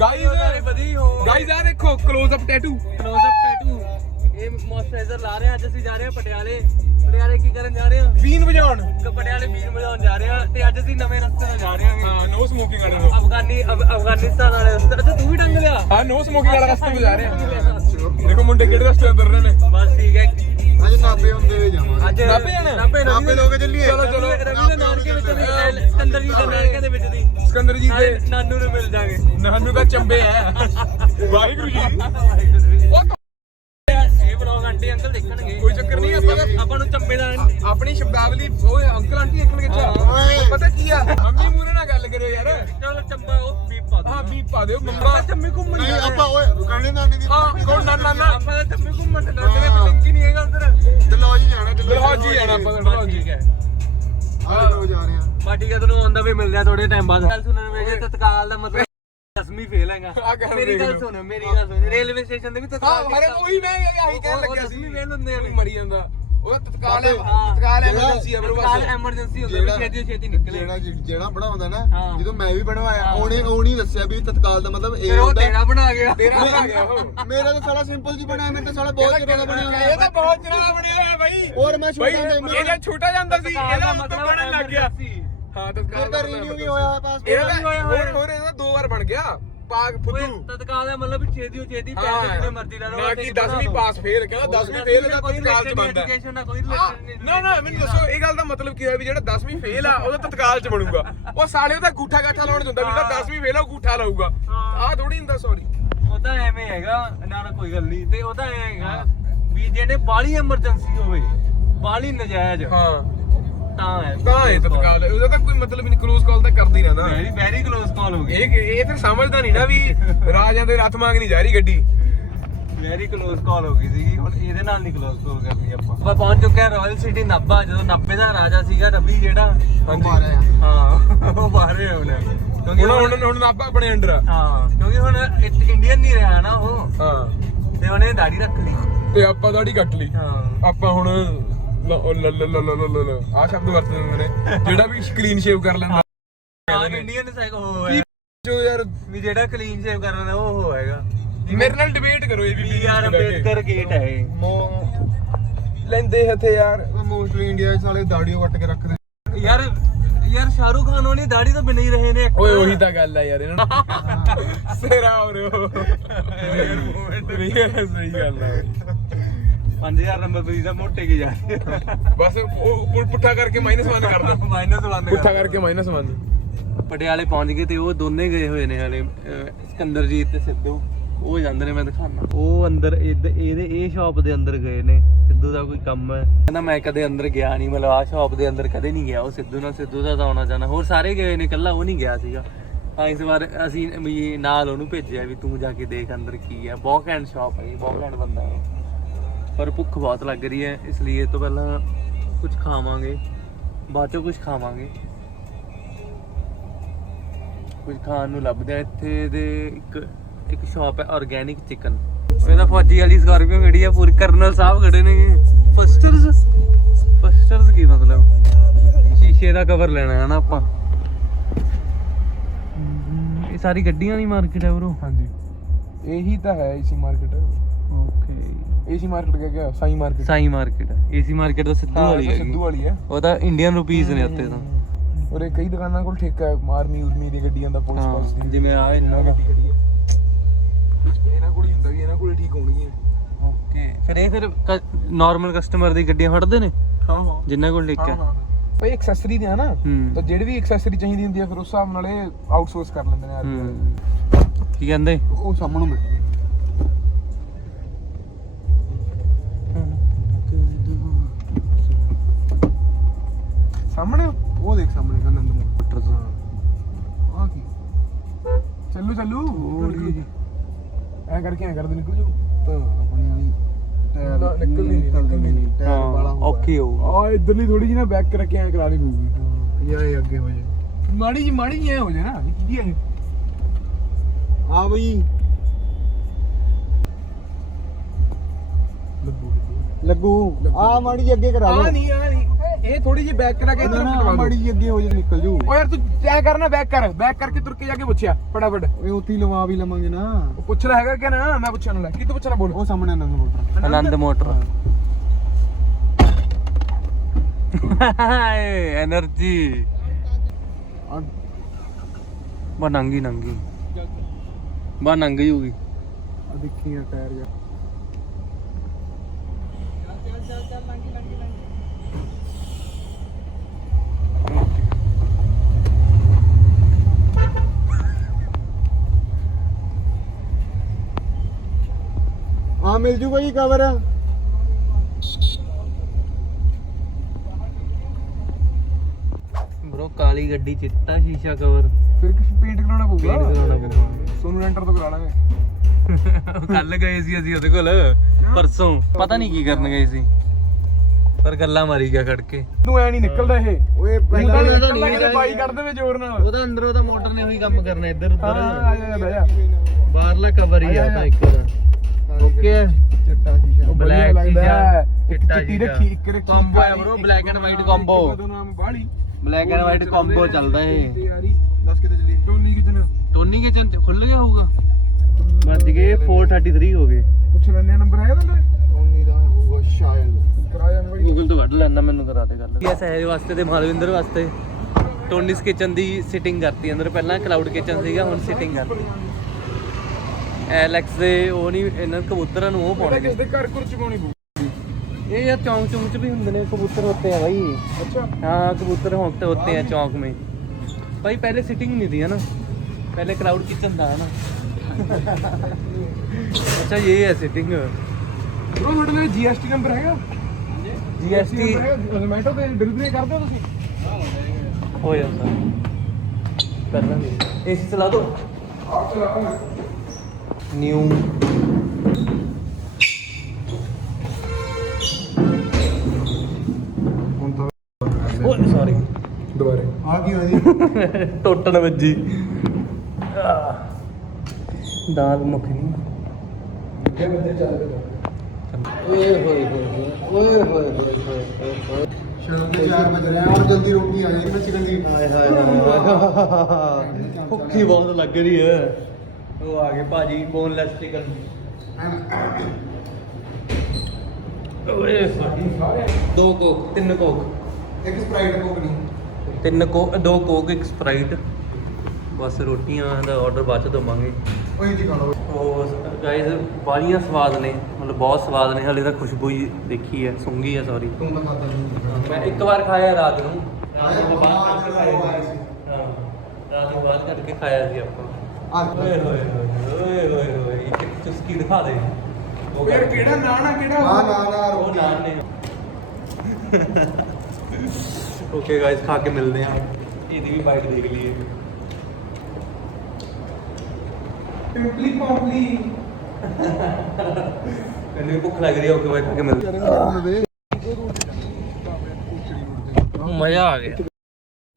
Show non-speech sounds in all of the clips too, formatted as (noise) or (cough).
Guys ਵਧੀ ਹੋ guys ਆ ਦੇਖੋ close up tattoo close up tattoo ਇਹ ਮੋਇਸਚਰਾਈਜ਼ਰ ਲਾ ਰਹੇ ਹਾਂ ਅੱਜ ਅਸੀਂ ਜਾ ਰਹੇ ਹਾਂ ਪਟਿਆਲੇ। ਪਟਿਆਲੇ ਕੀ ਕਰਨ ਜਾ ਰਹੇ ਹਾਂ? ਬੀਨ ਵਜਾਉਣ। ਪਟਿਆਲੇ ਬੀਨ ਵਜਾਉਣ ਜਾ ਰਹੇ ਹਾਂ ਤੇ ਅੱਜ ਅਸੀਂ ਨਵੇਂ ਰਸਤੇ ਨਾਲ ਜਾ ਰਹੇ ਹਾਂ ਹਾਂ ਨੋ ਸਮੋਕਿੰਗ ਵਾਲੇ ਨੂੰ ਅਫਗਾਨੀ ਅਫ- ਅਫਗਾਨਿਸਤਾਨ ਵਾਲੇ ਰਸਤੇ। ਅੱਛਾ ਤੂੰ ਵੀ ਟੰਗ ਲਿਆ? ਹਾਂ ਨੋ ਸਮੋਕਿੰਗ ਵਾਲਾ ਰਸਤਾ ਜਾ ਰਹੇ ਹਾਂ। ਦੇਖੋ ਮੁੰਡੇ ਕਿਹੜੇ ਰਸਤੇ ਅੰਦਰ ਰਹੇ ਨੇ। ਬਸ ਠੀਕ ਹੈ। ਅੱਜ ਨਾਪੇ ਹੁੰਦੇ ਹੋਏ ਜਾਵਾਂਗੇ। ਅੱਜ ਨਾਭੇ ਜਾਣਾ? ਨਾਪੇ ਲੋਕ ਚੱਲੀਏ। ਚਲੋ ਚਲੋ। ਰਵੀ ਰਵੀ ਦੇ ਨਾਨਕੇ ਵਿੱਚ ਵੀ ਸਿਕੰਦਰ ਜੀ ਦੇ ਨਾਨਕੇ ਦੇ ਵਿੱਚ ਦੀ। ਸਿਕੰਦਰ ਜੀ ਦੇ ਨਾਨੂ ਨੂੰ ਮਿਲ ਜਾਗੇ। ਨਾਨੂ ਦਾ ਚੰਬੇ ਹੈ ਵਾਹਿਗੁਰੂ ਜੀ। ਉਹ ਇਹ ਬਲੌਗ ਆਂਟੀ ਅੰਕਲ ਦੇਖਣਗੇ। ਕੋਈ ਚੱਕਰ ਨਹੀਂ ਆਪਾਂ ਤਾਂ ਆਪਾਂ ਨੂੰ ਚੰਬੇ ਦਾ ਆਪਣੀ ਸ਼ਬਦਾਵਲੀ ਓਏ ਅੰਕਲ ਆਂਟੀ ਦੇਖਣਗੇ ਚਾ ਪਤਾ ਕੀ ਆ? ਮੰਮੀ ਮੂਰੇ ਨਾਲ ਗੱਲ ਕਰਿਓ ਯਾਰ। ਚਲੋ ਚੰਬਾ ਉਹ ਬੀਪ ਪਾ ਹਾਂ ਦੋ ਵੀ ਪਾ ਦਿਓ ਮੰਮਾ। ਚੰਬੀ ਘੁੰਮਣ ਨਹੀਂ ਆਪਾਂ ਓਏ ਕਹਿੰਦੇ ਨਾਨੀ ਦੀ ਹਾਂ ਕੌਣ ਨਾ ਨਾ ਨਾ ਆਪਾਂ ਤਾਂ ਚੰਬੀ ਘੁੰਮਣ ਤੇ ਨਾਨਕੇ ਦੇ ਲਿੰਕ ਹੀ ਨਹੀਂ ਹੈਗਾ ਉਧਰ? ਦਲੌਜ ਜਾਣਾ ਦਲਹੌਜ ਜੀ ਜਾਣਾ ਆਪਾਂ ਦਲਹੌਜ ਜੀ ਠੀਕ ਹੈ। ਰੋਜ਼ ਜਾ ਰਹੇ ਆ। ਬਾ ਠੀਕ ਹੈ ਤੈਨੂੰ ਆਉਂਦਾ ਵੀ ਮਿਲ ਰਿਹਾ ਥੋੜੇ ਟਾਈਮ ਬਾਅਦ। ਗੱਲ ਸੁਣਨ ਵਿੱਚ ਤਤਕਾਲ ਦਾ ਮਤਲਬ ਦਸਵੀਂ ਫੇਲ ਹੈਗਾ। ਮੇਰੀ ਗੱਲ। ਸੁਣ ਮੇਰੀ ਗੱਲ ਸੁਣ ਰੇਲਵੇ ਸਟੇਸ਼ਨ ਤੇ ਵੀ ਹਾਂ ਤਤਕਾਲ ਹਰੇ ਉਹੀ ਮੈਂ ਆਹੀ ਕਹਿਣ ਲੱਗਿਆ ਸੀ ਦਸਵੀਂ fail ਹੁੰਦੇ ਆ ਮਰੀ ਜਾਂਦਾ। ਉਹ ਤਤਕਾਲ ਹੈ ਹਾਂ। ਤਤਕਾਲ ਐਮਰਜੈਂਸੀ ਆ ਬਰੋ ਤਤਕਾਲ ਐਮਰਜੈਂਸੀ ਹੁੰਦਾ ਵੀ ਛੇਤੀ ਛੇਤੀ ਨਿਕਲੇ। ਜਿਹੜਾ ਜਿਹੜਾ ਬਣਾਉਂਦਾ ਨਾ ਹਾਂ। ਜਦੋਂ ਮੈਂ ਵੀ ਬਣਵਾਇਆ ਹਾਂ। ਉਹਨੇ ਉਹ ਨਹੀਂ ਦੱਸਿਆ ਵੀ ਤਤਕਾਲ ਦਾ ਮਤਲਬ ਇਹ ਹੁੰਦਾ ਤੇਰਾ ਬਣਾ ਗਿਆ। ਤੇਰਾ ਆ ਗਿਆ ਉਹ। ਮੇਰਾ ਤਾਂ ਸਾਲਾ ਸਿੰਪਲ ਜੀ ਬਣਾਇਆ ਮੈਂ ਤਾਂ ਸਾਲਾ ਬਹੁਤ ਚਿਰ ਦਾ ਬਣਿਆ ਹੋਇਆ। ਇਹ ਤਾਂ ਬਹੁਤ ਚਿਰਾਂ ਦਾ ਬਣਿਆ ਹੋਇਆ ਬਾਈ। ਹੋਰ ਮੈਂ ਛੋਟਾ ਹੁੰਦਾ ਇਹ ਜਦ ਛੋਟਾ ਜਾਂਦਾ ਸੀ ਇਹਦਾ ਦਾ ਮਤਲਬ ਬਣਨ ਲੱਗ ਗਿਆ। ਹਾਂ ਫਿਰ ਤਤਕਾਲ ਤਾਂ ਰੀਨਿਊ ਵੀ ਹੋਇਆ ਪਾਸਪੋਰਟ ਇਹਦਾ ਵੀ ਹੋਇਆ ਹੋਰ ਹੋਇਆ। ਹੋਰ ਇਹਦਾ ਦੋ ਵਾਰ ਬਣ ਗਿਆ ਪਾਕ ਓਏ ਫੁੱਦੂ। ਤਤਕਾਲ ਦਾ ਮਤਲਬ ਵੀ ਛੇਤੀ ਤੋਂ ਛੇਤੀ ਪੈਸੇ ਜਿੰਨੇ ਮਰਜ਼ੀ ਲੈ ਲਓ ਨਾ ਕਿ 10ਵੀਂ ਪਾਸ ਫੇਲ ਕਹਿੰਦਾ 10ਵੀਂ ਫੇਲ ਦਾ ਤਤਕਾਲ ਚ ਬਣਦਾ। ਐਜੂਕੇਸ਼ਨ ਨਾਲ ਕੋਈ ਰਿਲੇਸ਼ਨ ਨਹੀਂ ਨਾ ਨਾ ਮੈਨੂੰ ਦੱਸੋ ਇਹ ਗੱਲ ਦਾ ਮਤਲਬ ਕੀ ਹੋਇਆ ਵੀ ਜਿਹੜਾ 10ਵੀਂ ਫੇਲ ਆ ਉਹਦਾ ਤਤਕਾਲ ਚ ਬਣੂਗਾ। ਉਹ ਸਾਲੇ ਉਹਦਾ ਗੂਠਾ ਗਾਠਾ ਲਾਉਣ ਜਾਂਦਾ ਵੀ ਜਿਹੜਾ 10ਵੀਂ ਫੇਲ ਆ ਉਹ ਗੂਠਾ ਲਾਊਗਾ। ਆਹ ਥੋੜੀ ਹੁੰਦਾ ਸੌਰੀ ਉਹ ਤਾਂ ਐਵੇਂ ਹੈਗਾ ਨਾ ਨਾ ਕੋਈ ਗੱਲ ਨਹੀਂ। ਤੇ ਉਹ ਤਾਂ ਐਂ ਹੈਗਾ ਵੀ ਜਿਹੜੇ ਬਾਲੀ ਐਮਰਜੈਂਸੀ ਹੋਵੇ ਬਾਲੀ ਨਜਾਇਜ਼। ਹਾਂ। ਤਾਂ ਹੈ। ਤਾਂ ਇਹ ਤਤਕਾਲ ਉਹਦਾ ਤਾਂ ਕੋਈ ਮਤਲਬ ਨਹੀਂ ਕਲੋਜ਼ ਕਾਲ ਤਾਂ ਕਰਦਾ ਰਹਿੰਦਾ। ਵੈਰੀ ਵੈਰੀ ਕਲੋਜ਼ ਕਾਲ ਹੋ ਗਈ। ਇਹ ਇਹ ਫਿਰ ਸਮਝਦਾ ਨਹੀਂ ਨਾ ਵੀ ਰਾਜਾਂ ਦੇ ਰੱਥ ਮੰਗ ਨਹੀਂ ਜਾ ਰਹੀ ਗੱਡੀ। ਵੈਰੀ ਕਲੋਜ਼ ਕਾਲ ਹੋ ਗਈ ਸੀਗੀ। ਹੁਣ ਇਹਦੇ ਨਾਲ ਨਹੀਂ ਕਲੋਜ਼ ਕਾਲ ਕਰਨੀ ਆਪਾਂ। ਆਪਾਂ ਪਹੁੰਚ ਚੁੱਕੇ ਹਾਂ ਰਾਇਲ ਸਿਟੀ ਨਾਭਾ ਜਦੋਂ 90 ਦਾ ਰਾਜਾ ਸੀਗਾ ਰਵੀ ਜਿਹੜਾ ਮਾਰਿਆ। ਹਾਂ ਉਹ ਬਾਹਰੇ ਹੁਣ ਕਿਉਂਕਿ ਹੁਣ ਹੁਣ ਹੁਣ ਨਾਭਾ ਆਪਣੇ ਅੰਡਰ ਆ। ਹਾਂ ਕਿਉਂਕਿ ਹੁਣ ਇੰਡੀਅਨ ਨਹੀਂ ਰਿਹਾ ਨਾ ਉਹ। ਹਾਂ। ਤੇ ਉਹਨੇ ਦਾੜੀ ਰੱਖ ਲਈ। ਤੇ ਆਪਾਂ ਦਾੜੀ ਕੱਟ ਲਈ। ਹਾਂ। ਆਪਾਂ ਹੁਣ ਆ ਸ਼ਬਦ ਵਰਤਦੇ ਹੁੰਦੇ ਨੇ ਜਿਹੜਾ ਵੀ ਕਲੀਨ ਸ਼ੇਵ ਕਰ ਲੈਂਦਾ। ਹਾਂ ਇੰਡੀਅਨ ਸਾਈਕੋ ਉਹ ਹੈ ਜੋ ਯਾਰ ਵੀ ਜਿਹੜਾ ਕਲੀਨ ਸ਼ੇਵ ਕਰ ਲੈਂਦਾ ਉਹ ਹੋਏਗਾ। ਮੇਰੇ ਨਾਲ ਡਿਬੇਟ ਕਰੋ ਇਹ ਵੀ ਵੀ ਆਰ ਅੰਬੇਦਕਰ ਗੇਟ ਹੈ ਇਹ। ਲੈਂਦੇ ਹੱਥੇ ਯਾਰ। ਮੋਸਟਲੀ ਇੰਡੀਆ 'ਚ ਸਾਲੇ ਦਾੜੀਓ ਕੱਟ ਕੇ ਰੱਖਦੇ। ਯਾਰ ਯਾਰ ਸ਼ਾਹਰੁਖ ਖਾਨ ਉਹਨੇ ਦਾੜੀ ਤਾਂ ਬਿਨਾਂ ਹੀ ਰਹੇ ਨੇ। ਓਏ ਉਹੀ ਤਾਂ ਗੱਲ ਆ ਯਾਰ ਇਹਨਾਂ ਨੂੰ। ਸਿਰਾ ਹੋ ਰਿਓ ਸਹੀ ਗੱਲ ਆ। 5000 ਨੰਬਰ ਪਰੀ ਦਾ ਮੋਟੇ ਕੀ ਜਾ ਬਸ ਉਹ ਪੁ- ਪੁੱਠਾ ਕਰਕੇ ਮਾਈਨਸ 1 ਕਰਦਾ। ਮਾਈਨਸ 1 ਪੁੱਠਾ ਕਰਕੇ ਮਾਈਨਸ 1 ਪਟਿਆਲੇ ਪਹੁੰਚ ਗਏ ਤੇ ਉਹ ਦੋਨੇ ਗਏ ਹੋਏ ਨੇ ਹਲੇ ਸਿਕੰਦਰਜੀਤ ਤੇ ਸਿੱਧੂ। ਉਹ ਜਾਂਦੇ ਨੇ ਮੈਂ ਦਿਖਾਣਾ ਉਹ ਅੰਦਰ ਇਹਦ- ਇਹਦੇ ਇਹ ਸ਼ਾਪ ਦੇ ਅੰਦਰ ਗਏ ਨੇ। ਸਿੱਧੂ ਦਾ ਕੋਈ ਕੰਮ ਹੈ। ਕਹਿੰਦਾ ਮੈਂ ਕਦੇ ਅੰਦਰ ਗਿਆ ਨਹੀਂ ਮਤਲਬ ਆ ਸ਼ਾਪ ਦੇ ਅੰਦਰ ਕਦੇ ਨਹੀਂ ਗਿਆ। ਉਹ ਸਿੱਧੂ ਨਾਲ ਸਿੱਧੂ ਦਾ ਤਾਂ ਆਉਣਾ ਜਾਣਾ। ਹੋਰ ਸਾਰੇ ਗਏ ਨੇ ਇਕੱਲਾ ਉਹ ਨਹੀਂ ਗਿਆ ਸੀਗਾ। ਤਾਂ ਇਸ ਵਾਰ ਅਸੀਂ ਵੀ ਨਾਲ ਉਹਨੂੰ ਭੇਜਿਆ ਵੀ ਤੂੰ ਜਾ ਕੇ ਦੇਖ ਅੰਦਰ ਕੀ ਹੈ। ਬਹੁਤ ਘੈਂਟ ਸ਼ਾਪ ਹੈ ਬਹੁਤ ਘੈਂਟ ਬੰਦਾ ਹੈ। ਪਰ ਭੁੱਖ ਬਹੁਤ ਲੱਗ ਰਹੀ ਹੈ ਇਸ ਲਈ ਇਹ ਤੋਂ ਪਹਿਲਾਂ ਕੁਝ ਖਾਵਾਂਗੇ। ਬਾਅਦ ਚੋਂ ਕੁਝ ਖਾਵਾਂਗੇ। ਕੁਝ ਖਾਣ ਨੂੰ ਲੱਭਦੇ ਆ ਇੱਥੇ ਦੇ ਇੱਕ ਇੱਕ ਸ਼ਾਪ ਹੈ ਆਰਗੇਨਿਕ ਚਿਕਨ ਇਹਦਾ ਫੌਜੀ ਵਾਲੀ ਸਕਾਰਪੀਓ ਖੜੀ ਆ ਪੂਰੀ ਕਰਨਲ ਸਾਹਿਬ ਖੜੇ ਨੇ। ਫਸਟਰਸ ਫਸਟਰਸ ਕੀ ਮਤਲਬ? ਸ਼ੀਸ਼ੇ ਦਾ ਕਵਰ ਲੈਣਾ ਹੈ ਨਾ ਆਪਾਂ। ਇਹ ਸਾਰੀ ਗੱਡੀਆਂ ਦੀ ਮਾਰਕੀਟ ਹੈ ਬ్రో ਹਾਂਜੀ। ਇਹੀ ਤਾਂ ਹੈ AC market okay AC market ਕਿਆ ਗਿਆ ਸਾਈ ਮਾਰਕੀਟ ਸਾਈ ਮਾਰਕੀਟ ਹੈ ਏਸੀ ਮਾਰਕੀਟ ਤਾਂ ਸਿੱਧੂ ਵਾਲੀ ਹੈ ਸਿੱਧੂ ਵਾਲੀ ਹੈ। ਉਹ ਤਾਂ ਇੰਡੀਅਨ ਰੁਪੀਸ ਨੇ ਉੱਤੇ ਤਾਂ। ਉਰੇ ਕਈ ਦੁਕਾਨਾਂ ਕੋਲ ਠੇਕਾ ਹੈ ਆਰਮੀ ਉਰਮੀ ਦੀ ਗੱਡੀਆਂ ਦਾ ਪੁਲਿਸ ਪੁਲਿਸ ਹਾਂ ਦੀ। ਜਿਵੇਂ ਆ ਇਹਨਾਂ ਦਾ। ਗੱਡੀ ਖੜੀ ਹੈ। ਇਹਨਾਂ ਕੋਲ ਹੀ ਹੁੰਦਾ ਵੀ ਇਹਨਾਂ ਕੋਲ ਠੀਕ ਹੋਣੀ ਹੈ। ਓਕੇ ਫਿਰ ਇਹ ਫਿਰ ਨਾਰਮਲ ਕਸਟਮਰ ਦੀ ਗੱਡੀਆਂ ਫੜਦੇ ਨੇ? ਹਾਂ ਹਾਂ। ਜਿੰਨਾਂ ਕੋਲ ਲਿਖਿਆ ਹਾਂ। ਭਾਈ ਐਕਸੈਸਰੀ ਦੇ ਆ ਨਾ ਹੂੰ। ਤਾਂ ਜਿਹੜੀ ਵੀ ਐਕਸੈਸਰੀ ਚਾਹੀਦੀ ਹੁੰਦੀ ਹੈ ਫਿਰ ਉਸ ਹਿਸਾਬ ਨਾਲ ਇਹ ਆਊਟਸੋਰਸ ਕਰ ਲੈਂਦੇ ਨੇ ਹੂੰ। ਕੀ ਕਹਿੰਦੇ? ਉਹ ਸਾਹਮਣੇ ਮਿਲ ਸਾਹਮਣੇ ਉਹ ਦੇਖ ਸਾਹਮਣੇ ਆਨੰਦ ਮੋਟਰ ਆ ਕੀ? ਚੱਲੂ ਚੱਲੂ। ਹੋਲੀ ਐ ਕਰਕੇ ਐ ਕਰਦੇ ਨਿਕਲ ਤਾਂ ਆਪਣੀ ਵਾਲੀ ਟਾਇਰ ਨਿਕਲਦੀ ਨਹੀਂ, ਨਿਕਲਦੀ ਨਹੀਂ। ਟਾਇਰ ਵਾਲਾ ਹਾਂ ਔਖੀ ਹੋਊ ਆ ਇਧਰਲੀ ਥੋੜੀ ਜਿਹੀ ਨਾ ਬੈਕ ਕਰਕੇ ਐ ਕਰਾ ਲਈ ਪਊਗੀ ਯਾ ਇਹ ਅੱਗੇ ਹੋ ਜਾ। ਮਾੜੀ ਜੀ ਮਾੜੀ ਜੀ ਐ ਹੋ ਜਾ ਨਾ ਕੀ ਹੈ ਆ ਬਈ ਲੱਗੂ। ਆ ਮਾੜੀ ਜਿਹੀ ਅੱਗੇ ਕਰਾ ਆ ਨਹੀਂ ਆ ਨਹੀਂ। ਇਹ ਥੋੜੀ ਜਿਹੀ ਬੈਕ ਕਰਾ ਕੇ ਇਧਰ ਨਾ, ਨਾ, ਮਾੜੀ ਦੋ ਅੱਗੇ ਹੋ ਜੇ ਨਿਕਲ ਜੂ। ਓ ਯਾਰ ਤੂੰ ਤੈਅ ਕਰਨਾ ਬੈਕ ਕਰ। ਬੈਕ ਕਰਕੇ ਤੁਰ ਕੇ ਜਾ ਕੇ ਪੁੱਛਿਆ ਫਟਾਫਟ। ਓਏ ਉੱਥੇ ਲਵਾ ਵੀ ਲਵਾਂਗੇ ਨਾ। ਉਹ ਪੁੱਛਣਾ ਹੈਗਾ ਕਿ ਨਾ ਮੈਂ ਪੁੱਛਣ ਲੱਗਾ ਕੀ ਪੁੱਛਣਾ ਬੋਲ। ਉਹ ਸਾਹਮਣੇ ਨੰਗ ਮੋਟਰ। ਆਨੰਦ ਮੋਟਰ। એનર્ਜੀ ਆ ਨੰਗੀ ਨੰਗੀ। ਹੋਗੀ ਆ ਦੇਖੀ ਟਾਇਰ ਜਾ ਆ ਮਿਲ ਜੂਗਾ ਜੀ ਕਵਰ ਬ్రో ਕਾਲੀ ਗੱਡੀ ਚਿੱਟਾ ਸ਼ੀਸ਼ਾ ਕਵਰ ਫਿਰ ਕਿਸ ਪੇਂਟ ਕਰਾਉਣਾ ਪਊਗਾ। ਕਰਾਉਣਾ ਪਊਗਾ। ਸੋਨੂੰ ਰੈਂਟਰ ਤੋਂ ਕਰਾ ਲਾਂਗੇ। ਕੱਲ ਗਏ ਸੀ ਅਸੀਂ ਉਹਦੇ ਕੋਲ ਪਰਸੋਂ। ਪਤਾ ਨਹੀਂ ਕੀ ਕਰਨ ਗਏ ਸੀ। ਪਰ ਗੱਲਾਂ ਮਾਰੀ ਗਿਆ ਖੜ ਕੇ। ਤੂੰ ਐ ਨਹੀਂ ਨਿਕਲਦਾ ਇਹ। ਓਏ ਤੂੰ ਪਹਿਲਾਂ ਤਾਂ ਕਿਤੇ ਬਾਈ ਕੱਢ ਦੇਵੇ ਜ਼ੋਰ ਨਾਲ। ਉਹਦਾ ਅੰਦਰੋਂ ਦਾ ਮੋਟਰ ਨੇ ਉਹੀ ਕੰਮ ਕਰਨਾ ਇੱਧਰ ਹਾਂ ਉੱਧਰ ਆ ਜਾ ਬਹਿ ਜਾ। ਬਾਹਰਲਾ ਕਵਰ ਹੀ ਆ ਤਾਂ ਇੱਕ ਦਾ ਓਕੇ। ਚਿੱਟਾ ਸ਼ੀਸ਼ਾ। ਉਹ ਵਧੀਆ ਬਲੈਕ ਲੱਗਦਾ ਹੈ। ਸ਼ੀਸ਼ਾ ਇੱਕ ਚਿੱਟਾ ਚਿੱਟੀ ਸ਼ੀਸ਼ਾ। ਰੱਖੀ ਇੱਕ ਰੱਖੀ ਕੰਬੋ ਹੈ bro black and white combo ਉਹਦਾ ਨਾਮ ਬਾਲੀ ਬਲੈਕ ਐਂਡ ਵਾਈਟ ਕੰਬੋ ਚੱਲਦਾ ਇਹ। ਦੱਸ ਕਿਤੇ ਚੱਲੀ ਟੋਨੀ ਕਿਤਨ ਟੋਨੀ ਕਿਚਨ ਤੇ ਖੁੱਲ ਗਿਆ ਹੋਊਗਾ। ਵੱਜ ਗਏ 433 ਹੋ ਗਏ। ਪੁੱਛ ਲੈਣੇ ਨੰਬਰ ਆਇਆ ਤਾਂ ਟੋਨੀ ਦਾ ਹੋਊਗਾ ਸ਼ਾਇਦ। ਕਰਾ ਜਾਵਾਂਗੇ ਬਾਈ ਗੂਗਲ ਤੋਂ ਕੱਢ ਲੈਣਾ ਮੈਨੂੰ ਕਰਾ ਦੇ ਗੱਲ। ਇਹ ਸਹਿਜ ਵਾਸਤੇ ਤੇ ਮਾਲਵਿੰਦਰ ਵਾਸਤੇ। ਟੋਨੀਸ ਕਿਚਨ ਦੀ ਸਿਟਿੰਗ ਕਰਤੀ ਅੰਦਰ ਪਹਿਲਾਂ ਕਲਾਊਡ ਕਿਚਨ ਸੀਗਾ ਹੁਣ ਸਿਟਿੰਗ ਕਰਤੀ। ਐਲੈਕਸ ਦੇ ਉਹ ਨਹੀਂ ਇਹਨਾਂ ਕਬੂਤਰਾਂ ਨੂੰ ਉਹ ਪਾਉਣਾ ਕਿਸ ਦੇ ਘਰ ਘੁਰ ਚਮਾਉਣੀ ਪਊ। ਇਹ ਯਾਰ ਚੌਂਕ ਚੌਂਕ ਚ ਵੀ ਹੁੰਦੇ ਨੇ ਕਬੂਤਰ ਹੁੰਦੇ ਆ ਭਾਈ ਅੱਛਾ। हाँ कबूतर होंगते होते हैं चौक में भाई पहले सिटिंग नहीं थी है ना पहले क्राउड किचन था है ना अच्छा ये है सिटिंग ਬ్రో ਤੁਹਾਡੇ ਨਾਲ ਜੀਐਸਟੀ ਨੰਬਰ ਹੈਗਾ। जीएसटी ਜ਼ੋਮੈਟੋ ਤੇ ਡਿਲੀਵਰੀ ਕਰਦੇ ਹੋ ਤੁਸੀਂ? हो जाता है। करना एसी चला दो ਆਪ ਚਲਾਉਂਗਾ ਨਿਊ। ਹੁਣ ਤਾਂ (laughs) ਵੱਜੀ। ਦਾਲ ਮੁੱਕ ਨਹੀਂ ਬੰਦੇ ਚੱਲ ਪਏ ਓਏ ਹੋਏ ਹੋਏ ਓਏ ਹੋਏ ਹੋਏ ਹੋਏ ਸ਼ਾਮ ਦੇ 4 ਵਜੇ ਰਹੇ ਆ ਜਲਦੀ ਰੋਟੀ ਆ ਜਾਏ ਮੈਂ ਚਿਕਨ ਦੀ। ਹਾਏ ਹਾਏ ਹਾਏ, ਹਾਏ। ਭੁੱਖੀ ਬਹੁਤ ਲੱਗ ਰਹੀ ਹੈ। ਉਹ ਆ ਗਏ ਭਾਜੀ ਬੋਨਲੈਸ ਚਿਕਨ ਓਏ ਦੋ ਕੋਕ ਤਿੰਨ ਕੋਕ। ਇੱਕ ਸਪਰਾਈਟ ਕੋਕ ਨਹੀਂ। ਤਿੰਨ ਕੋਕ ਦੋ ਕੋਕ ਇੱਕ ਸਪਰਾਈਟ ਬਸ ਰੋਟੀਆਂ ਦਾ ਆਰਡਰ ਬਾਅਦ ਚ ਦਵਾਂਗੇ। ਓਏ ਜੀ ਖਾ ਲਓ ਉਹ ਗਾਇਜ਼ ਬਾਲੀਆਂ ਸਵਾਦ ਨੇ। ਮਤਲਬ ਬਹੁਤ ਸਵਾਦ ਨੇ। ਹਲੇ ਤਾਂ ਖੁਸ਼ਬੂ ਹੀ ਦੇਖੀ ਹੈ ਸੁੰਗੀ ਹੈ ਸੌਰੀ। ਤੂੰ ਮੈਂ ਖਾਦਾ ਨਹੀਂ। ਮੈਂ ਇੱਕ ਵਾਰ ਖਾਇਆ ਰਾਤ ਨੂੰ। ਰਾਤ? ਨੂੰ ਬਾਅਦ ਹਾਂ, ਕਰਕੇ ਖਾਇਆ ਉਹ ਸੀ। ਹਾਂ ਰਾਤ ਨੂੰ ਬਾਅਦ ਕਰਕੇ ਖਾਇਆ ਸੀ ਆਪਾਂ। ਓਏ ਹੋਏ ਹੋਏ ਓਏ ਹੋਏ ਹੋਏ ਇੱਕ ਚੁਸਕੀ ਦਿਖਾ ਦੇ। ਉਹ ਯਾਰ ਕਿਹੜਾ ਨਾਨ ਆ ਕਿਹੜਾ ਨਾ ਨਾ ਨਾ ਉਹ ਰੋਟੀ। ਨਾਨ ਨੇ ਓਕੇ ਗਾਇਸ ਖਾ ਕੇ ਮਿਲਦੇ ਆ ਇਹਦੀ ਵੀ ਬਾਈਟ ਦੇਖ ਲਈਏ। ਪਿੰਪਲੀ ਪੌਂਪਲੀ। ਮੈਨੂੰ ਵੀ ਭੁੱਖ ਲੱਗ ਰਹੀ ਹੈ ਓਕੇ ਬਾਈ ਖਾ ਕੇ ਮਿਲਦੇ ਆ। ਮਜ਼ਾ ਆ ਗਿਆ।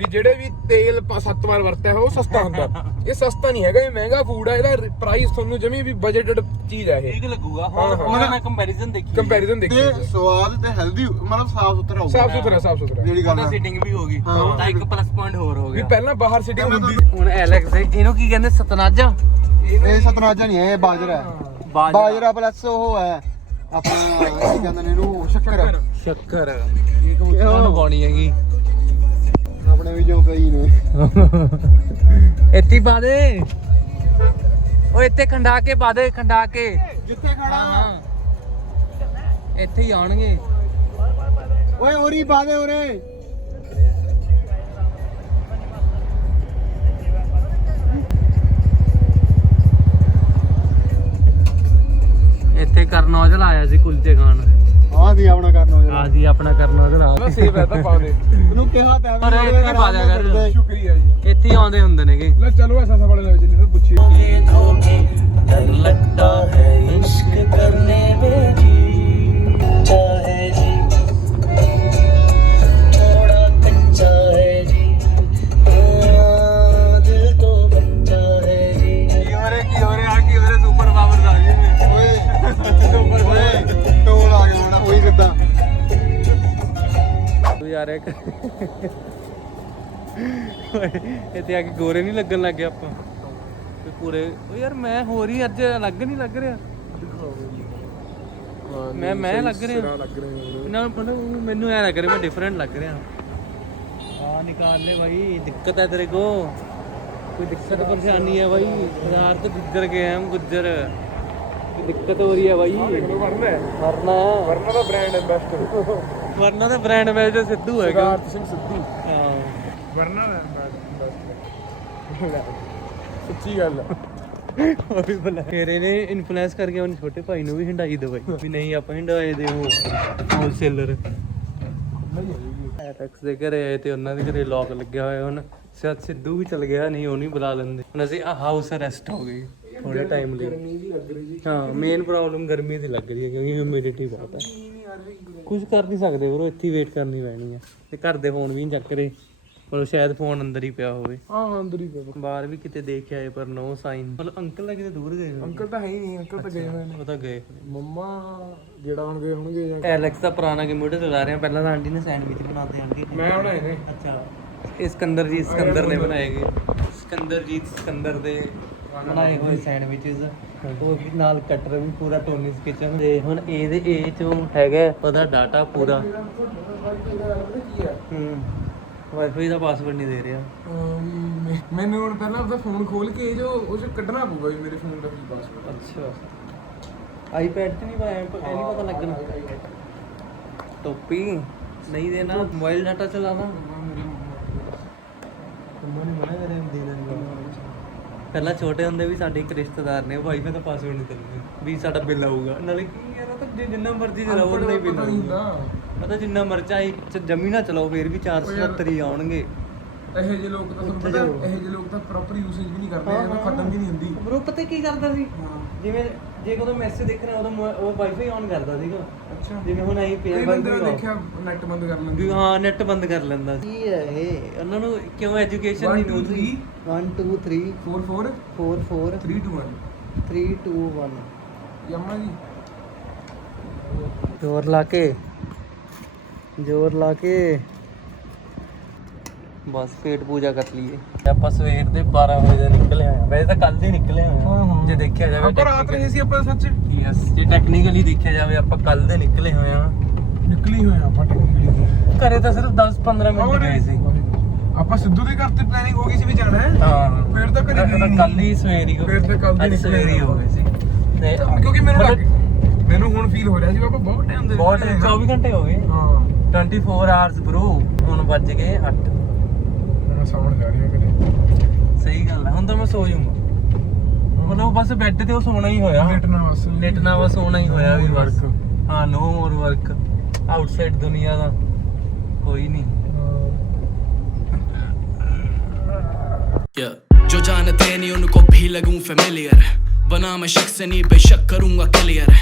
ਵੀ ਜਿਹੜੇ ਵੀ ਤੇਲ ਸੱਤ ਵਾਰ ਵਰਤਿਆ ਹੋਇਆ ਉਹ ਸਸਤਾ ਹੁੰਦਾ। ਇਹ ਸਸਤਾ ਨਹੀਂ ਹੈਗਾ ਇਹ ਮਹਿੰਗਾ ਫੂਡ ਆ ਇਹਦਾ ਪ੍ਰਾਈਸ ਤੁਹਾਨੂੰ ਜਮੀ ਵੀ ਬਜਟਡ ਚੀਜ਼ ਆ ਇਹ। ਠੀਕ ਲੱਗੂਗਾ। ਹਾਂ, ਹੁਣ ਹਾਂ। ਮੈਂ ਕੰਪੈਰੀਜ਼ਨ ਦੇਖੀ ਕੰਪੈਰੀਜ਼ਨ ਦੇਖੀ ਤੇ ਸਵਾਦ ਤੇ ਹੈਲਦੀ ਮਤਲਬ ਸਾਫ਼ ਸੁਥਰਾ ਹੋਊਗਾ। ਸਾਫ਼ ਸੁਥਰਾ ਸਾਫ਼ ਸੁਥਰਾ। ਜਿਹੜੀ ਗੱਲ ਹੈ ਸੀਟਿੰਗ ਵੀ ਹੋ ਗਈ। ਹਾਂ। ਤਾਂ ਇੱਕ ਪਲੱਸ ਪੁਆਇੰਟ ਹੋਰ ਹੋ ਵੀ ਗਿਆ। ਪਹਿਲਾਂ ਬਾਹਰ ਸਿਟਿੰਗ ਹੁੰਦੀ ਹੁਣ ਐਲੈਕਸ ਇਹਨੂੰ ਕੀ ਕਹਿੰਦੇ? ਸਤਨਾਜਾ? ਇਹ ਸਤਨਾਜਾ ਨਹੀਂ ਹੈ ਇਹ ਬਾਜਰਾ ਹੈ। ਬਾਜਰਾ। ਪਲੱਸ ਉਹ ਹੈ ਆਪਣਾ ਕੀ ਕਹਿੰਦੇ ਨੇ ਇਹਨੂੰ ਸ਼ੱਕਰ। ਸ਼ੱਕਰ। ਇਹ ਕਬੂਤਰਾਂ ਨੂੰ ਪਾਉਣੀ ਹੈਗੀ। ਆਪਣੇ ਵੀ ਜੋ ਕਈ ਨੇ। ਇੱਥੇ ਹੀ ਪਾ ਦੇ। ਓਏ ਇੱਥੇ ਖੰਡਾ ਕੇ ਪਾ ਦੇ ਖੰਡਾ ਕੇ। ਜਿੱਥੇ ਖੜਾ ਇੱਥੇ ਹੀ ਆਉਣਗੇ। ਓਏ ਉਰੀ ਪਾ ਦੇ ਉਰੇ। ਇੱਥੇ ਕਰਨ ਔਜਲ ਆਇਆ ਸੀ ਕੁਲਚੇ ਖਾਣ। ਆਹ ਆਪਣਾ ਕਰਨਾ ਆ ਜੀ ਆਪਣਾ ਕਰਨਾ ਉਹਦੇ ਨਾਲ। ਨਾ ਸੇਵ ਹੈ ਤਾਂ ਪਾ ਦੇ। ਕਿਹਾ ਤਾਂ ਪਰ ਇੱਥੇ ਪਾ ਦਿਆ ਕਰ। ਸ਼ੁਕਰੀਆ ਜੀ। ਇੱਥੇ ਆਉਂਦੇ ਹੁੰਦੇ ਨੇਗੇ। ਲੈ ਚਲੋ ਐਸਾ ਸਵਾਲ ਲੈ ਜਿੰਨੇ ਪੁੱਛੀ। ਇਹ ਧੋਖੇ ਲੱਗਦਾ ਹੈ ਇਸ਼ਕ ਕਰਨੇ ਵਿੱਚ ਚਾਹੇ ਜਾ ਰਿਹਾ ਇੱਥੇ ਆ ਕੇ ਗੋਰੇ ਨਹੀਂ ਲੱਗਣ ਲੱਗੇ ਆਪਾਂ। ਤੇ ਪੂਰੇ ਉਹ ਯਾਰ ਮੈਂ ਹੋਰ ਹੀ ਅੱਜ ਅਲੱਗ ਨਹੀਂ ਲੱਗ ਰਿਹਾ। ਮੈਂ ਮੈਂ ਲੱਗ ਰਿਹਾ। ਨਾ ਮੈਨੂੰ ਮੈਨੂੰ ਐ ਲੱਗ ਰਿਹਾ ਮੈਂ ਡਿਫਰੈਂਟ ਲੱਗ ਰਿਹਾ। ਆ ਨਿਕਾਲ ਲੈ ਭਾਈ ਦਿੱਕਤ ਹੈ ਤੇਰੇ ਕੋ। ਕੋਈ ਦਿੱਕਤ ਪਰੇਸ਼ਾਨੀ ਹੈ ਭਾਈ ਬਾਜ਼ਾਰ ਤੋਂ ਗੁੱਜਰ ਗਏ ਹਾਂ ਗੁੱਜਰ। ਦਿੱਕਤ ਹੋ ਰਹੀ ਹੈ ਭਾਈ ਵਰਨਾ ਵਰਨਾ। ਦਾ ਬ੍ਰਾਂਡ ਐਮਬੈਸਡਰ ਵਰਨਾ ਦਾ ਬ੍ਰਾਂਡ ਮੈਨੇਜਰ ਸਿੱਧੂ ਹੈਗਾ। ਸਰਦਾਰ ਸਿੰਘ ਸਿੱਧੂ। ਹਾਂ। ਵਰਨਾ ਦਾ ਸੱਚੀ ਗੱਲ ਆ। ਵੀ ਬਲਾ ਤੇਰੇ ਨੇ ਇਨਫਲੂਐਂਸ ਕਰਕੇ ਉਹਨੇ ਛੋਟੇ ਭਾਈ ਨੂੰ ਵੀ ਹੰਡਾਈ ਦਵਾਈ। ਵੀ ਨਹੀਂ ਆਪਾਂ ਹੰਡਾਏ ਦੇ ਉਹ ਹੋਲਸੇਲਰ ਐਟੈਕਸ ਦੇ ਘਰੇ ਆਏ ਤੇ ਉਹਨਾਂ ਦੇ ਘਰੇ ਲੋਕ ਲੱਗਿਆ ਹੋਇਆ ਹੁਣ। ਸਿਆ ਸਿੱਧੂ ਵੀ ਚਲ ਗਿਆ ਨਹੀਂ ਉਹ ਨਹੀਂ ਬੁਲਾ ਲੈਂਦੇ। ਹੁਣ ਅਸੀਂ ਆ ਹਾਊਸ ਅਰੈਸਟ ਹੋ ਗਈ ਥੋੜੇ ਟਾਈਮ ਲਈ। ਹਾਂ ਮੇਨ ਪ੍ਰੋਬਲਮ ਗਰਮੀ ਦੀ ਲੱਗ ਰਹੀ ਹੈ ਕਿਉਂਕਿ ਹਿਊਮਿਡਿਟੀ ਬਹੁਤ ਹੈ। ਕੁਝ ਕਰ ਨਹੀਂ ਸਕਦੇ ਬਰੋ ਇੱਥੇ ਵੇਟ ਕਰਨੀ ਪੈਣੀ ਹੈ ਤੇ ਘਰ ਦੇ ਫੋਨ ਵੀ ਨਹੀਂ ਚੱਕ ਰਹੇ। ਪਰ ਸ਼ਾਇਦ ਫੋਨ ਅੰਦਰ ਹੀ ਪਿਆ ਹੋਵੇ। ਹਾਂ ਅੰਦਰ ਹੀ ਪਿਆ ਬਾਹਰ ਵੀ ਕਿਤੇ ਦੇਖ ਆਏ ਪਰ ਨੋ ਸਾਈਨ ਮਤਲਬ ਅੰਕਲ ਤਾਂ ਕਿਤੇ ਦੂਰ ਗਏ ਹੋਏ ਅੰਕਲ ਤਾਂ ਹੈ ਹੀ ਨਹੀਂ ਅੰਕਲ ਤਾਂ ਗਏ ਹੋਏ ਨੇ। ਉਹ ਤਾਂ ਗਏ ਮੰਮਾ ਜਿਹੜਾ ਹੁਣ ਗਏ ਹੋਣਗੇ ਜਾਂ ਐਲੈਕਸ ਦਾ ਪੁਰਾਣਾ ਕੰਪਿਊਟਰ ਚਲਾ ਰਹੇ। ਆ ਪਹਿਲਾਂ ਤਾਂ ਆਂਟੀ ਨੇ ਸੈਂਡਵਿਚ ਬਣਾਤੇ ਆਂਟੀ ਮੈਂ ਬਣਾਏ ਨੇ। ਅੱਛਾ। ਇਹ ਸਿਕੰਦਰ ਨੇ ਬਣਾਏ ਗਏ। ਸਿਕੰਦਰ ਦੇ ਬਣਾਏ ਹੋਏ ਸੈਂਡਵਿਚਸ ਉਹ ਵੀ ਨਾਲ ਕਟਰ ਵੀ ਪੂਰਾ ਟੋਨੀਸ ਕਿਚਨ ਤੇ ਹੁਣ ਇਹਦੇ ਇਹ ਚੋਂ ਹੈਗਾ ਉਹਦਾ ਡਾਟਾ ਪੂਰਾ। ਹੈ। ਵਾਈਫਾਈ ਦਾ ਪਾਸਵਰਡ ਨਹੀਂ ਦੇ ਰਿਹਾ। ਮੈਨੂੰ ਹੁਣ ਪਹਿਲਾਂ ਆਪਦਾ ਫੋਨ ਖੋਲ ਕੇ ਜੋ ਉਹ ਚ ਕੱਢਣਾ ਪਊਗਾ ਵੀ ਮੇਰੇ ਫੋਨ ਦਾ ਕੀ ਪਾਸਵਰਡ ਅੱਛਾ। ਆਈਪੈਡ ਤੇ ਨਹੀਂ ਪਾਇਆ ਇਹ ਨਹੀਂ ਪਤਾ ਲੱਗਣਾ। ਟੋਪੀ ਨਹੀਂ ਦੇਣਾ ਮੋਬਾਈਲ ਡਾਟਾ ਚਲਾਣਾ ਮੰਮਾ ਨੇ ਮਨਾ ਕਰਿਆ ਦੇ ਦੇਣ ਪਹਿਲਾਂ ਛੋਟੇ ਹੁੰਦੇ ਵੀ ਸਾਡੇ ਇੱਕ ਰਿਸ਼ਤੇਦਾਰ ਨੇ ਵਾਈਫਾਈ ਦਾ ਪਾਸਵਰਡ ਨਹੀਂ ਦਿੰਦੇ। ਵੀ ਸਾਡਾ ਬਿੱਲ ਆਊਗਾ। ਨਾਲੇ ਕੀ ਯਾਰ ਉਹ ਤਾਂ ਜੇ ਜਿੰਨਾ ਮਰਜ਼ੀ ਚਲਾਓ ਉਹਦਾ ਹੀ ਬਿੱਲ ਆਊਗਾ। ਪਤਾ ਜਿੰਨਾ ਮਰਜ਼ਾ ਇੱਕ ਜੰਮੀ ਨਾ ਚਲਾਓ ਫੇਰ ਵੀ 470 ਹੀ ਆਉਣਗੇ। ਇਹੋ ਜਿਹੇ ਲੋਕ ਤਾਂ ਤੁਹਾਨੂੰ ਪਤਾ ਇਹੋ ਜਿਹੇ ਲੋਕ ਤਾਂ ਪ੍ਰੋਪਰ ਯੂਸੇਜ ਵੀ ਨਹੀਂ ਕਰਦੇ ਇਹਨਾਂ ਖਤਮ ਵੀ ਨਹੀਂ ਹੁੰਦੀ। ਬਰੋ ਪਤਾ ਕੀ ਕਰਦਾ ਸੀ? ਹਾਂ। ਜਿਵੇਂ ਜੇ ਕਦੋਂ ਮੈਸੇਜ ਦੇਖਣਾ ਉਦੋਂ ਮੋ- ਉਹ ਵਾਈਫਾਈ ਆਨ ਕਰਦਾ ਸੀਗਾ। ਅੱਛਾ। ਜਿਵੇਂ ਹੁਣ ਆਈ ਪਿਆ ਕਈ ਬੰਦੇ ਨੇ ਦੇਖਿਆ ਨੈਟ ਬੰਦ ਕਰ ਲੈਂਦੇ। ਹਾਂ ਨੈਟ ਬੰਦ ਕਰ ਲੈਂਦਾ ਸੀ। ਕੀ ਹੈ ਇਹ? ਉਹਨਾਂ ਨੂੰ ਕਿਉਂ ਐਜੂਕੇਸ਼ਨ 1 ਨਹੀਂ 2 ਮਿਲਦੀ? 3 1 2 3 4 4 4 4 3 2 1 3 2 1 ਯਮਾ ਜੀ ਜ਼ੋਰ ਲਾ ਕੇ। ਜ਼ੋਰ ਲਾ ਕੇ। ਬਸ ਪੇਟ ਪੂਜਾ ਕਰ ਲਈਏ। ਆਪਾਂ ਸਵੇਰ ਦੇ 12 ਵਜੇ ਨਿਕਲੇ ਆਏ ਵੈਸੇ ਤਾਂ ਕੱਲ ਹੀ ਨਿਕਲੇ ਹਾਂ, ਹਾਂ। ਜੇ ਦੇਖਿਆ ਜਾਵੇ ਆਪਾਂ ਰਾਤ ਰਹੇ ਸੀ ਆਪਾਂ ਸੱਚ। ਯੈਸ ਜੇ ਟੈਕਨੀਕਲੀ ਦੇਖਿਆ ਜਾਵੇ ਆਪਾਂ ਕੱਲ ਦੇ ਨਿਕਲੇ ਹੋਏ ਆ ਨਿਕਲੀ ਹੋਏ ਆਪਾਂ ਟੈਕਨੀਕਲੀ ਘਰੇ ਤਾਂ ਸਿਰਫ 10-15 ਮਿੰਟ ਗਏ ਸੀ। ਆਪਾਂ ਸਿੱਧੂ ਦੇ ਘਰ ਤੇ ਪਲੈਨਿੰਗ ਹੋ ਗਈ ਸੀ ਵੀ ਜਾਣਾ ਹੈ। ਹਾਂ। ਫਿਰ ਤਾਂ ਘਰੇ ਗਏ ਕੱਲ ਹੀ ਸਵੇਰੀ ਹੋ ਫਿਰ ਤਾਂ ਕੱਲ੍ਹ ਦੀ ਅੱਜ ਨਿਕਲੇ ਸਵੇਰੀ ਹੋ ਗਏ ਸੀ। ਤੇ ਕਿਉਂਕਿ ਮੈਨੂੰ ਲੱਗ ਮੈਨੂੰ ਹੁਣ ਫੀਲ ਹੋ ਰਿਹਾ ਸੀ ਆਪਾਂ ਬਹੁਤ ਟਾਈਮ ਦੇ ਬਹੁਤ 24 ਘੰਟੇ ਹੋ ਗਏ। ਹਾਂ। 24 ਆਵਰਸ ਬ్రో ਹੁਣ ਵੱਜ ਗਏ 8 ਮੈਂ ਸਾਉਣ ਜਾ ਰਿਹਾ ਕਰੇ ਸਹੀ ਗੱਲ ਹੈ ਹੁਣ ਤਾਂ ਮੈਂ ਸੋ ਜਾਊਂਗਾ ਮਤਲਬ ਬਸ ਬੈੱਡ ਤੇ ਉਹ ਸੋਣਾ ਹੀ ਹੋਇਆ ਲੇਟਣਾ ਬਸ ਲੇਟਣਾ ਬਸ ਸੋਣਾ ਹੀ ਹੋਇਆ ਵੀ No more ਬਸ work. ਹਾਂ ਨੋ ਮੋਰ ਵਰਕ ਆਊਟਸਾਈਡ ਦੁਨੀਆ ਦਾ ਕੋਈ ਨਹੀਂ Yeah. जो जानते नहीं उनको भी लगूं फेमिलियर बना मैं शख्स नहीं बेशक करूंगा क्लियर